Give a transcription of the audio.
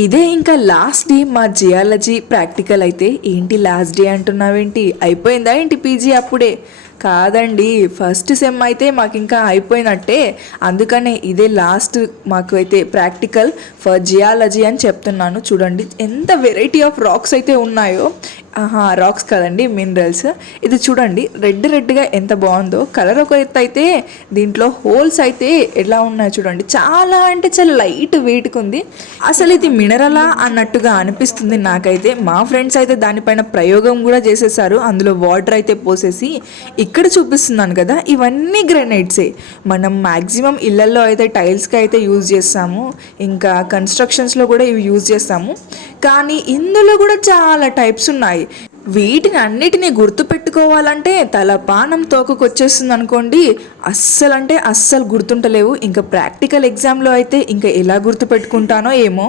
ఇదే ఇంకా last day మా జియాలజీ ప్రాక్టికల్ అయితే. ఏంటి లాస్ట్ డే అంటున్నావేంటి, అయిపోయిందా ఏంటి పీజీ అప్పుడే? కాదండి, ఫస్ట్ సెమ్ అయితే మాకు ఇంకా అయిపోయినట్టే. అందుకనే ఇదే లాస్ట్ మాకు అయితే ప్రాక్టికల్ ఫర్ జియాలజీ అని చెప్తున్నాను. చూడండి ఎంత వెరైటీ ఆఫ్ రాక్స్ అయితే ఉన్నాయో. రాక్స్ కదండి, మినరల్స్. ఇది చూడండి రెడ్గా ఎంత బాగుందో. కలర్ ఒక ఎత్తు అయితే దీంట్లో హోల్స్ అయితే ఎలా ఉన్నాయో చూడండి. చాలా అంటే చాలా లైట్ వెయిట్గా ఉంది. అసలు ఇది మినరలా అన్నట్టుగా అనిపిస్తుంది నాకైతే. మా ఫ్రెండ్స్ అయితే దానిపైన ప్రయోగం కూడా చేసేసారు. అందులో వాటర్ అయితే పోసేసి. ఇక్కడ చూపిస్తున్నాను కదా, ఇవన్నీ గ్రానైట్సే. మనం మ్యాక్సిమం ఇళ్లల్లో అయితే టైల్స్కి అయితే యూజ్ చేస్తాము, ఇంకా కన్స్ట్రక్షన్స్లో కూడా ఇవి యూజ్ చేస్తాము. కానీ ఇందులో కూడా చాలా టైప్స్ ఉన్నాయి. వీటిని అన్నిటినీ గుర్తు పెట్టుకోవాలంటే తల పానం తోకకొచ్చేస్తుంది అనుకోండి. అస్సలు అంటే అస్సలు గుర్తుంటలేవు. ఇంకా ప్రాక్టికల్ ఎగ్జామ్లో అయితే ఇంకా ఎలా గుర్తు పెట్టుకుంటానో ఏమో.